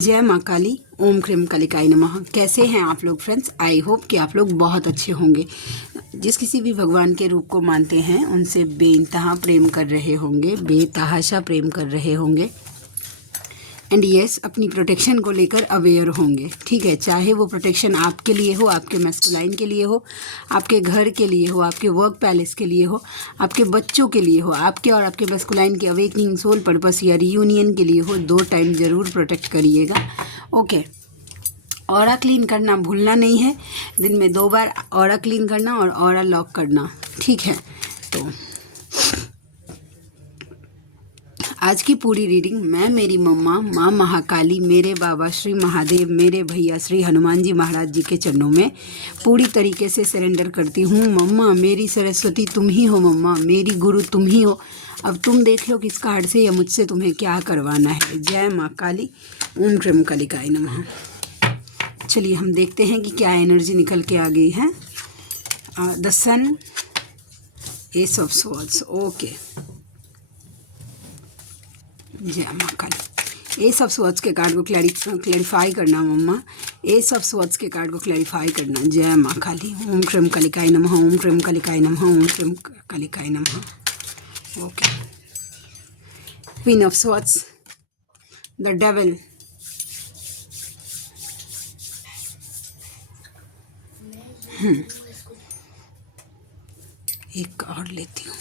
जय माँ काली, ओम क्रीम कालिकाय नमः। कैसे हैं आप लोग फ्रेंड्स? आई होप कि आप लोग बहुत अच्छे होंगे। जिस किसी भी भगवान के रूप को मानते हैं उनसे बेइंतहा प्रेम कर रहे होंगे, बेतहाशा प्रेम कर रहे होंगे एंड यस, अपनी प्रोटेक्शन को लेकर अवेयर होंगे। ठीक है, चाहे वो प्रोटेक्शन आपके लिए हो, आपके मैस्कुलाइन के लिए हो, आपके घर के लिए हो, आपके वर्क पैलेस के लिए हो, आपके बच्चों के लिए हो, आपके और आपके मैस्कुलाइन के अवेकनिंग सोल पर्पस या रियूनियन के लिए हो। 2 टाइम ज़रूर प्रोटेक्ट करिएगा। ओके, ऑरा क्लीन करना भूलना नहीं है। दिन में 2 बार ऑरा क्लीन करना और ऑरा लॉक करना। ठीक है, तो आज की पूरी रीडिंग मैं, मेरी मम्मा, माँ महाकाली, मेरे बाबा श्री महादेव, मेरे भैया श्री हनुमान जी महाराज जी के चरणों में पूरी तरीके से सरेंडर करती हूँ। मम्मा मेरी सरस्वती तुम ही हो, मम्मा मेरी गुरु तुम ही हो। अब तुम देख लो किस कार्ड से या मुझसे तुम्हें क्या करवाना है। जय माँ काली, ओम क्रीम कालिकाय नमः। चलिए हम देखते हैं कि क्या एनर्जी निकल के आ गई है। The sun, ace of swords. Okay, जय माँ काली। एस ऑफ स्वॉर्ड्स के कार्ड को क्लैरिफाई करना मम्मा। एस ऑफ स्वॉर्ड्स के कार्ड को क्लैरिफाई करना। जय माँ काली, ओम क्रीम कालिकाय नमः, ओम क्रीम कालिकाय नमः, ओम क्रीम कालिकाय नमः। Okay, queen of swords, the devil, एक और लेती हूँ।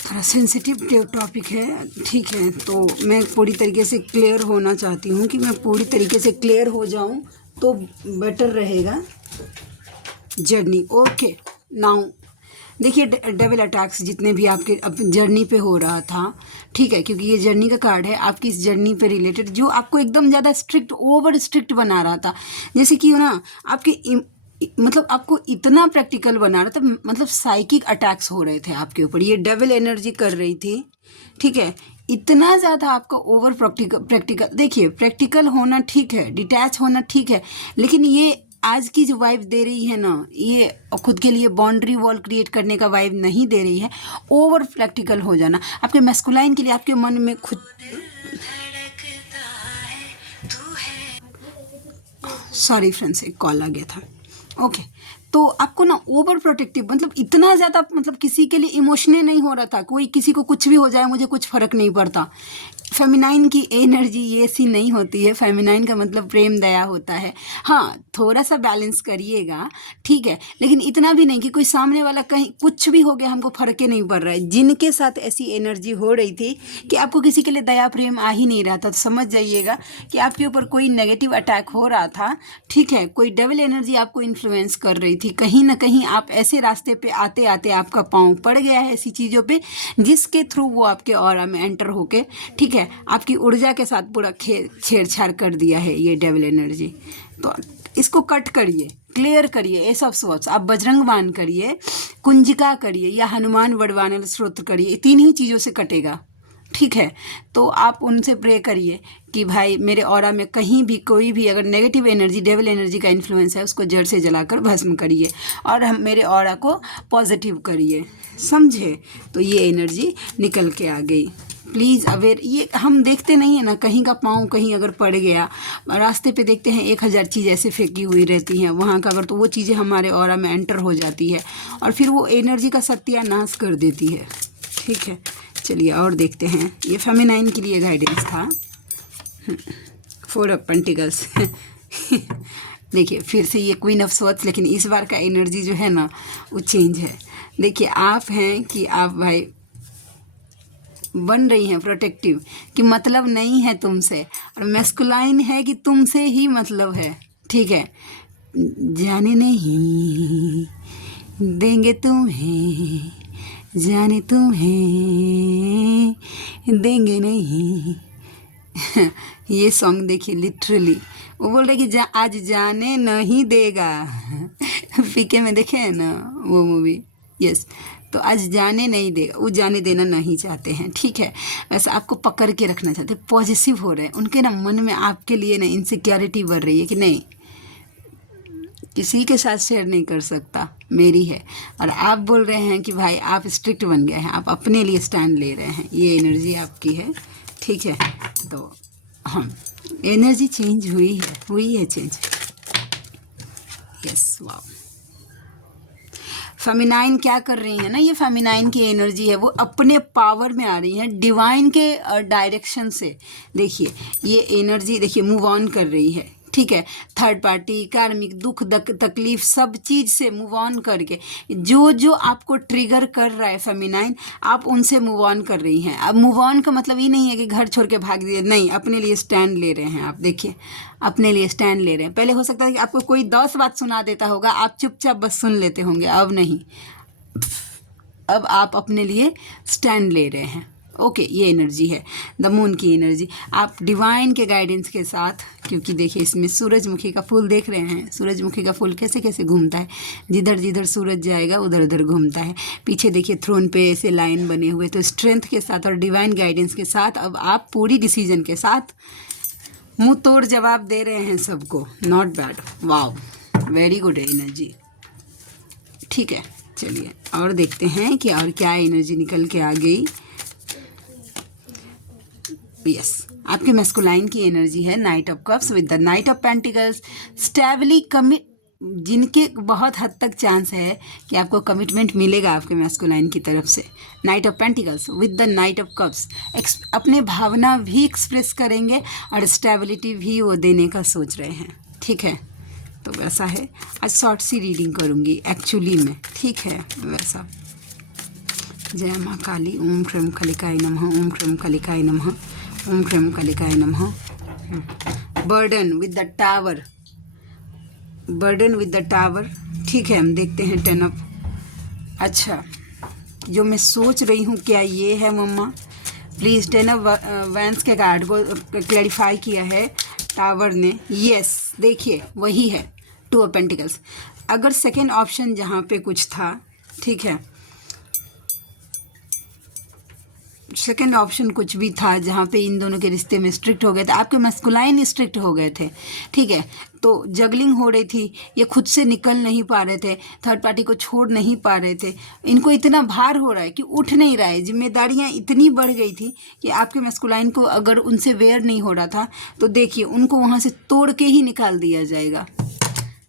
थोड़ा सेंसिटिव टॉपिक है, ठीक है, तो मैं पूरी तरीके से क्लियर होना चाहती हूँ कि मैं पूरी तरीके से क्लियर हो जाऊँ तो बेटर रहेगा जर्नी। ओके, नाउ देखिए, डेविल अटैक्स जितने भी आपके जर्नी पे हो रहा था, ठीक है, क्योंकि ये जर्नी का कार्ड है, आपकी इस जर्नी पे रिलेटेड जो आपको एकदम ज़्यादा स्ट्रिक्ट, ओवर स्ट्रिक्ट बना रहा था, जैसे कि ना आपके मतलब आपको इतना प्रैक्टिकल बना रहा था, मतलब साइकिक अटैक्स हो रहे थे आपके ऊपर, ये डेविल एनर्जी कर रही थी। ठीक है, इतना ज़्यादा आपका ओवर प्रैक्टिकल देखिए, प्रैक्टिकल होना ठीक है, डिटैच होना ठीक है, लेकिन ये आज की जो वाइब दे रही है ना, ये खुद के लिए बाउंड्री वॉल क्रिएट करने का वाइब नहीं दे रही है। ओवर प्रैक्टिकल हो जाना आपके मैस्कुलाइन के लिए, आपके मन में खुद, सॉरी फ्रेंड्स, एक कॉल आ गया था। ओके, तो आपको ना ओवर प्रोटेक्टिव, मतलब इतना ज़्यादा, मतलब किसी के लिए इमोशनल नहीं हो रहा था, कोई किसी को कुछ भी हो जाए मुझे कुछ फ़र्क नहीं पड़ता। फेमिनाइन की एनर्जी ये सी नहीं होती है। फेमिनाइन का मतलब प्रेम दया होता है। हाँ, थोड़ा सा बैलेंस करिएगा, ठीक है, लेकिन इतना भी नहीं कि कोई सामने वाला कहीं कुछ भी हो गया हमको फ़र्क ही नहीं पड़ रहा है। जिनके साथ ऐसी एनर्जी हो रही थी कि आपको किसी के लिए दया प्रेम आ ही नहीं रहा था, तो समझ जाइएगा कि आपके ऊपर कोई नेगेटिव अटैक हो रहा था। ठीक है, कोई डेविल एनर्जी आपको इन्फ्लुएंस कर रही थी। कहीं ना कहीं आप ऐसे रास्ते पे आते आते आपका पाँव पड़ गया है ऐसी चीज़ों पे, जिसके थ्रू वो आपके ऑरा में एंटर होके, ठीक है, आपकी ऊर्जा के साथ पूरा छेड़छाड़ कर दिया है ये डेविल एनर्जी। तो इसको कट करिए, क्लियर करिए। एस ऑफ स्वॉर्ड्स, आप बजरंग बाण करिए, कुंजिका करिए या हनुमान वरदान स्तोत्र करिए, 3 ही चीज़ों से कटेगा। ठीक है, तो आप उनसे प्रे करिए कि भाई मेरे ऑरा में कहीं भी कोई भी अगर नेगेटिव एनर्जी, डेविल एनर्जी का इन्फ्लुएंस है, उसको जड़ से जलाकर भस्म करिए और हम मेरे ऑरा को पॉजिटिव करिए, समझे? तो ये एनर्जी निकल के आ गई। प्लीज़ अवेयर, ये हम देखते नहीं है ना, कहीं का पाँव कहीं अगर पड़ गया, रास्ते पे देखते हैं 1000 चीज़ ऐसे फेंकी हुई रहती हैं वहाँ का, अगर तो वो चीज़ें हमारे ऑरा में एंटर हो जाती है और फिर वो एनर्जी का सत्यानाश कर देती है। ठीक है, चलिए और देखते हैं। ये फेमिनाइन के लिए गाइडेंस था। 4 ऑफ पेंटिकल्स देखिए फिर से ये क्वीन ऑफ स्वॉर्ड्स, लेकिन इस बार का एनर्जी जो है ना वो चेंज है। देखिए, आप हैं कि आप भाई बन रही हैं प्रोटेक्टिव, कि मतलब नहीं है तुमसे, और मैस्कुलाइन है कि तुमसे ही मतलब है। ठीक है, जाने नहीं देंगे तुम्हें, जाने तुम्हें देंगे नहीं ये सॉन्ग देखिए, लिटरली वो बोल रहे कि आज जाने नहीं देगा पीके में देखे है ना वो मूवी, यस, तो आज जाने नहीं देगा, वो जाने देना नहीं चाहते हैं। ठीक है, वैसे आपको पकड़ के रखना चाहते हैं, पॉजिटिव हो रहे हैं, उनके ना मन में आपके लिए ना इनसिक्योरिटी बढ़ रही है कि नहीं, किसी के साथ शेयर नहीं कर सकता, मेरी है। और आप बोल रहे हैं कि भाई आप स्ट्रिक्ट बन गए हैं, आप अपने लिए स्टैंड ले रहे हैं, ये एनर्जी आपकी है। ठीक है, तो हम एनर्जी चेंज हुई है चेंज। Yes, wow. फेमिनाइन क्या कर रही है ना, ये फेमिनाइन की एनर्जी है, वो अपने पावर में आ रही है, डिवाइन के डायरेक्शन से। देखिए ये एनर्जी, देखिए मूव ऑन कर रही है, ठीक है। थर्ड पार्टी, कार्मिक, दुख तकलीफ, सब चीज़ से मूव ऑन करके जो जो आपको ट्रिगर कर रहा है फेमिनाइन, आप उनसे मूव ऑन कर रही हैं। अब मूव ऑन का मतलब ये नहीं है कि घर छोड़ के भाग दिए, नहीं, अपने लिए स्टैंड ले रहे हैं आप। देखिए अपने लिए स्टैंड ले रहे हैं। पहले हो सकता है कि आपको कोई 10 बात सुना देता होगा, आप चुपचाप बस सुन लेते होंगे, अब नहीं, अब आप अपने लिए स्टैंड ले रहे हैं। ओके, ये एनर्जी है द मून की एनर्जी। आप डिवाइन के गाइडेंस के साथ, क्योंकि देखिए इसमें सूरजमुखी का फूल देख रहे हैं, सूरजमुखी का फूल कैसे कैसे घूमता है, जिधर जिधर सूरज जाएगा उधर उधर घूमता है। पीछे देखिए थ्रोन पे ऐसे लाइन बने हुए। तो स्ट्रेंथ के साथ और डिवाइन गाइडेंस के साथ अब आप पूरी डिसीजन के साथ मुंह तोड़ जवाब दे रहे हैं सबको। Not bad, wow, very good energy. ठीक है, चलिए और देखते हैं कि और क्या एनर्जी निकल के आ गई। यस, आपके मैस्कुलाइन की एनर्जी है night of cups with the night of pentacles. Stably commit, जिनके बहुत हद तक चांस है कि आपको कमिटमेंट मिलेगा आपके मैस्कुलाइन की तरफ से। Night of pentacles with the night of cups, अपने भावना भी एक्सप्रेस करेंगे और स्टेबिलिटी भी वो देने का सोच रहे हैं। ठीक है, तो वैसा है। आज शॉर्ट सी रीडिंग करूँगी एक्चुअली में, ठीक है वैसा। जय माँ काली। ओम क्रम कलिकाय नमः, ओम क्रम कलिकाय नमः, ओम क्रम कलिकाय नमः। Burden with the tower, burden with the tower. ठीक है, हम देखते हैं 10 अप। अच्छा, जो मैं सोच रही हूँ क्या ये है मम्मा? प्लीज़ 10 अप वैंस के कार्ड को क्लैरिफाई किया है टावर ने। यस, देखिए वही है 2 ऑफ पेंटिकल्स। अगर सेकेंड ऑप्शन जहाँ पे कुछ था, ठीक है, सेकेंड ऑप्शन कुछ भी था जहाँ पे इन दोनों के रिश्ते में स्ट्रिक्ट हो गए थे, आपके मस्कुलाइन स्ट्रिक्ट हो गए थे, ठीक है, तो जगलिंग हो रही थी, ये खुद से निकल नहीं पा रहे थे, थर्ड पार्टी को छोड़ नहीं पा रहे थे, इनको इतना भार हो रहा है कि उठ नहीं रहा है, जिम्मेदारियाँ इतनी बढ़ गई थी कि आपके मस्कुलाइन को अगर उनसे वेयर नहीं हो रहा था तो देखिए उनको वहाँ से तोड़ के ही निकाल दिया जाएगा।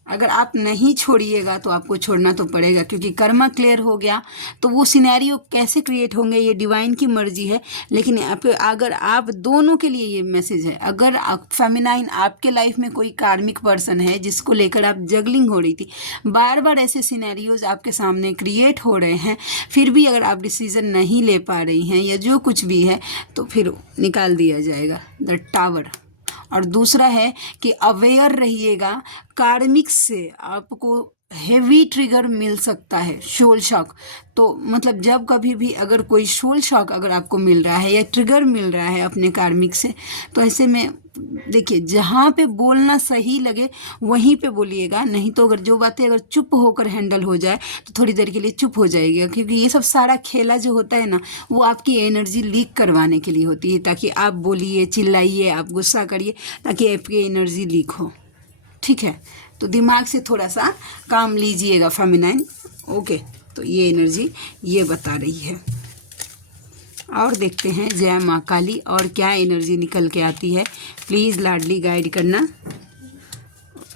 अगर आप नहीं छोड़िएगा तो आपको छोड़ना तो पड़ेगा, क्योंकि कर्मा क्लियर हो गया। तो वो सिनेरियो कैसे क्रिएट होंगे ये डिवाइन की मर्जी है, लेकिन अगर आप दोनों के लिए ये मैसेज है, अगर आप फेमिनाइन आपके लाइफ में कोई कार्मिक पर्सन है जिसको लेकर आप जगलिंग हो रही थी, बार बार ऐसे सिनेरियोज आपके सामने क्रिएट हो रहे हैं, फिर भी अगर आप डिसीज़न नहीं ले पा रही हैं या जो कुछ भी है, तो फिर निकाल दिया जाएगा द टावर। और दूसरा है कि अवेयर रहिएगा, कार्मिक से आपको हेवी ट्रिगर मिल सकता है, सोल शॉक। तो मतलब जब कभी भी अगर कोई सोल शॉक अगर आपको मिल रहा है या ट्रिगर मिल रहा है अपने कार्मिक से, तो ऐसे में देखिए जहाँ पे बोलना सही लगे वहीं पे बोलिएगा, नहीं तो अगर जो बातें अगर चुप होकर हैंडल हो जाए तो थोड़ी देर के लिए चुप हो जाएगी, क्योंकि ये सब सारा खेला जो होता है ना, वो आपकी एनर्जी लीक करवाने के लिए होती है, ताकि आप बोलिए, चिल्लाइए, आप गुस्सा करिए, ताकि आपकी एनर्जी लीक हो। ठीक है, तो दिमाग से थोड़ा सा काम लीजिएगा फेमिनाइन। ओके, तो ये एनर्जी ये बता रही है। और देखते हैं जय माँ काली और क्या एनर्जी निकल के आती है। प्लीज़ लाडली गाइड करना।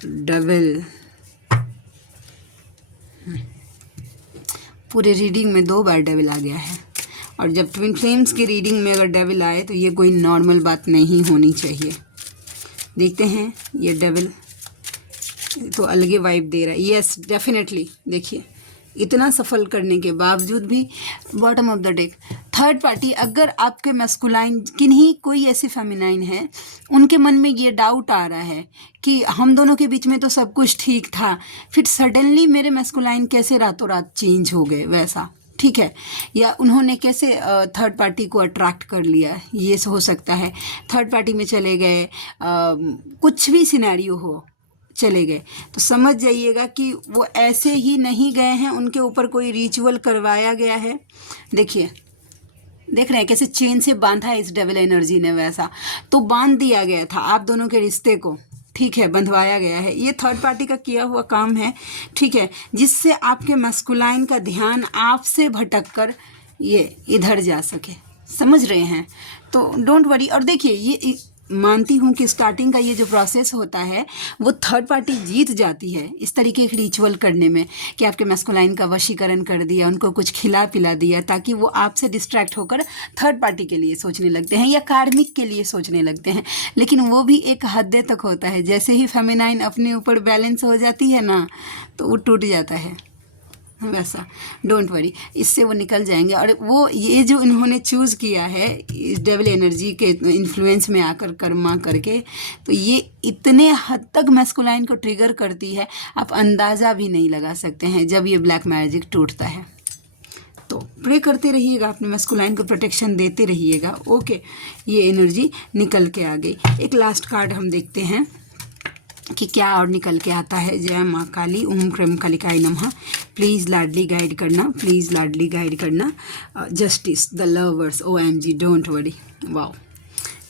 डबल, पूरे रीडिंग में 2 बार डबल आ गया है, और जब ट्विन फ्लेम्स की रीडिंग में अगर डबल आए तो ये कोई नॉर्मल बात नहीं होनी चाहिए। देखते हैं ये डबल तो अलगे वाइब दे रहा है। Yes, definitely. देखिए इतना सफल करने के बावजूद भी bottom of the deck third party, अगर आपके मैस्कुलाइन किन्हीं कोई ऐसे फेमिनाइन है, उनके मन में ये डाउट आ रहा है कि हम दोनों के बीच में तो सब कुछ ठीक था, फिर सडनली मेरे मैस्कुलाइन कैसे रातों रात चेंज हो गए, वैसा। ठीक है, या उन्होंने कैसे थर्ड पार्टी को अट्रैक्ट कर लिया, ये हो सकता है। थर्ड पार्टी में चले गए, कुछ भी सिनेरियो हो, चले गए, तो समझ जाइएगा कि वो ऐसे ही नहीं गए हैं, उनके ऊपर कोई रिचुअल करवाया गया है। देखिए, देख रहे हैं कैसे चेन से बांधा है इस डबल एनर्जी ने, वैसा तो बांध दिया गया था आप दोनों के रिश्ते को। ठीक है, बंधवाया गया है, ये थर्ड पार्टी का किया हुआ काम है। ठीक है, जिससे आपके मैस्कुलाइन का ध्यान आपसे भटक कर ये इधर जा सके, समझ रहे हैं? तो डोंट वरी। और देखिए ये मानती हूँ कि स्टार्टिंग का ये जो प्रोसेस होता है वो थर्ड पार्टी जीत जाती है इस तरीके के रिचुअल करने में कि आपके मैस्कुलाइन का वशीकरण कर दिया, उनको कुछ खिला पिला दिया ताकि वो आपसे डिस्ट्रैक्ट होकर थर्ड पार्टी के लिए सोचने लगते हैं या कार्मिक के लिए सोचने लगते हैं। लेकिन वो भी एक हद तक होता है, जैसे ही फेमिनाइन अपने ऊपर बैलेंस हो जाती है ना तो वो टूट जाता है वैसा। डोंट वरी, इससे वो निकल जाएंगे। और वो ये जो इन्होंने चूज़ किया है इस डेविल एनर्जी के इन्फ्लुएंस में आकर कर्मा करके, तो ये इतने हद तक मैस्कुलाइन को ट्रिगर करती है आप अंदाज़ा भी नहीं लगा सकते हैं जब ये ब्लैक मैजिक टूटता है। तो प्रे करते रहिएगा, अपने मैस्कुलाइन को प्रोटेक्शन देते रहिएगा। ओके, ये एनर्जी निकल के आ गई। एक लास्ट कार्ड हम देखते हैं कि क्या और निकल के आता है। जय माँ काली, ओम क्रम कालिकाय नमः। प्लीज़ लाडली गाइड करना, प्लीज़ लाडली गाइड करना। Justice, the lovers, OMG, don't worry. Wow,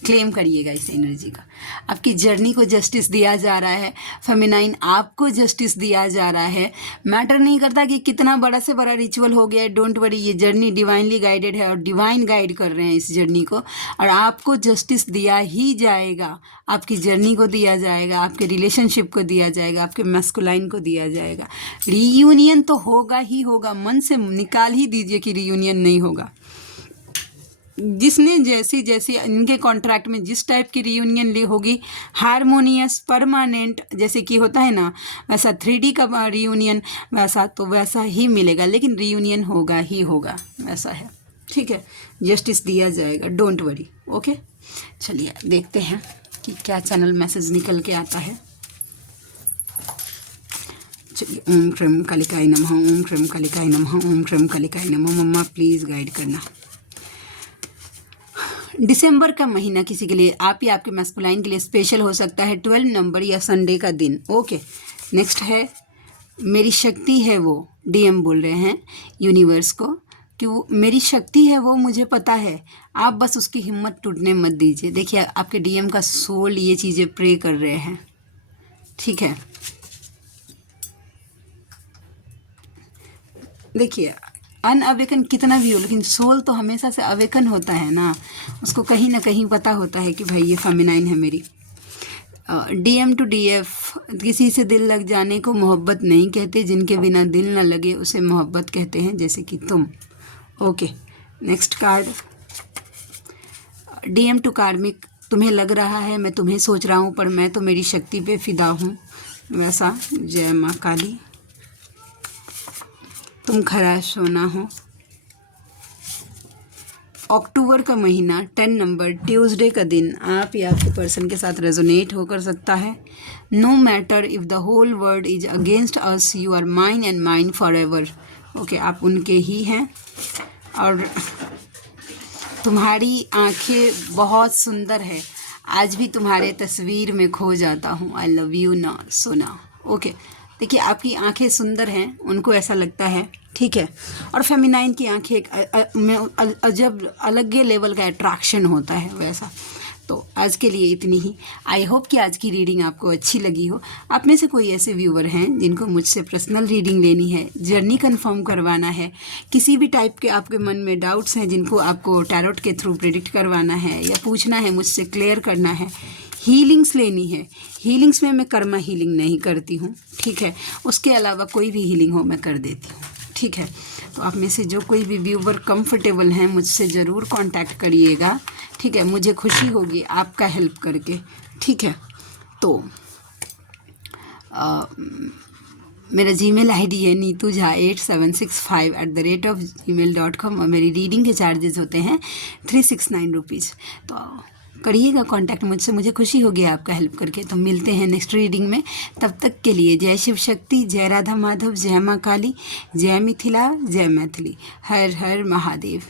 claim करिएगा इस एनर्जी का। आपकी जर्नी को जस्टिस दिया जा रहा है, फेमिनाइन आपको जस्टिस दिया जा रहा है। मैटर नहीं करता कि कितना बड़ा से बड़ा रिचुअल हो गया है, डोंट वरी, ये जर्नी डिवाइनली गाइडेड है और डिवाइन गाइड कर रहे हैं इस जर्नी को, और आपको जस्टिस दिया ही जाएगा। आपकी जर्नी को दिया जाएगा, आपके रिलेशनशिप को दिया जाएगा, आपके मैस्कुलाइन को दिया जाएगा। रीयूनियन तो होगा ही होगा, मन से निकाल ही दीजिए कि रीयूनियन नहीं होगा। जिसने जैसे इनके कॉन्ट्रैक्ट में जिस टाइप की रीयूनियन ली होगी, हारमोनियस, परमानेंट, जैसे कि होता है ना वैसा 3D का रीयूनियन, वैसा तो वैसा ही मिलेगा, लेकिन रीयूनियन होगा ही होगा, वैसा है। ठीक है, जस्टिस दिया जाएगा, डोंट वरी। ओके, चलिए देखते हैं कि क्या चैनल मैसेज निकल के आता है। चलिए, ओम क्रम कालिकाय नमः, ओम क्रम कालिकाय नमः, ओम क्रम कालिकाय नमः। मम्मा प्लीज़ गाइड करना। दिसंबर का महीना किसी के लिए, आप या आपके मैस्कुलाइन के लिए स्पेशल हो सकता है। 12 नंबर या संडे का दिन। ओके, नेक्स्ट है मेरी शक्ति है वो। DM बोल रहे हैं यूनिवर्स को कि वो मेरी शक्ति है, वो मुझे पता है, आप बस उसकी हिम्मत टूटने मत दीजिए। देखिए आपके DM का सोल ये चीज़ें प्रे कर रहे हैं। ठीक है, देखिए अनअवेकन कितना भी हो, लेकिन सोल तो हमेशा से अवेकन होता है ना, उसको कहीं ना कहीं पता होता है कि भाई ये फेमिनाइन है मेरी। DM to DF, किसी से दिल लग जाने को मोहब्बत नहीं कहते, जिनके बिना दिल ना लगे उसे मोहब्बत कहते हैं, जैसे कि तुम। Okay, next card DM to कार्मिक, तुम्हें लग रहा है मैं तुम्हें सोच रहा हूँ पर मैं तो मेरी शक्ति पे फिदा हूँ, वैसा। जय माँ काली, तुम खरा सोना हो। अक्टूबर का महीना, 10 नंबर, ट्यूसडे का दिन, आप या आपके पर्सन के साथ रेजोनेट होकर सकता है। No matter if the whole world is against us, you are mine and mine forever okay. ओके, आप उनके ही हैं और तुम्हारी आंखें बहुत सुंदर है, आज भी तुम्हारे तस्वीर में खो जाता हूँ, आई लव यू ना सोना। ओके, देखिए आपकी आंखें सुंदर हैं, उनको ऐसा लगता है। ठीक है, और फेमिनाइन की आंखें एक में अजब अलग ही लेवल का अट्रैक्शन होता है, वैसा। तो आज के लिए इतनी ही। आई होप कि आज की रीडिंग आपको अच्छी लगी हो। आप में से कोई ऐसे व्यूवर हैं जिनको मुझसे पर्सनल रीडिंग लेनी है, जर्नी कंफर्म करवाना है, किसी भी टाइप के आपके मन में डाउट्स हैं जिनको आपको टैरोट के थ्रू प्रेडिक्ट करवाना है या पूछना है, मुझसे क्लियर करना है, हीलिंग्स लेनी है। हीलिंग्स में मैं कर्मा हीलिंग नहीं करती हूँ, ठीक है, उसके अलावा कोई भी हीलिंग हो मैं कर देती हूँ। ठीक है, तो आप में से जो कोई भी व्यूवर कंफर्टेबल हैं मुझसे ज़रूर कांटेक्ट करिएगा। ठीक है, मुझे खुशी होगी आपका हेल्प करके। ठीक है, तो मेरा जीमेल आईडी है neetuja8765@gmail.com और मेरी रीडिंग के चार्जेस होते हैं 369 रुपीज़। तो करिएगा कांटेक्ट मुझसे, मुझे खुशी होगी आपका हेल्प करके। तो मिलते हैं नेक्स्ट रीडिंग में, तब तक के लिए जय शिव शक्ति, जय राधा माधव, जय माँ काली, जय मिथिला, जय मैथिली, हर हर महादेव।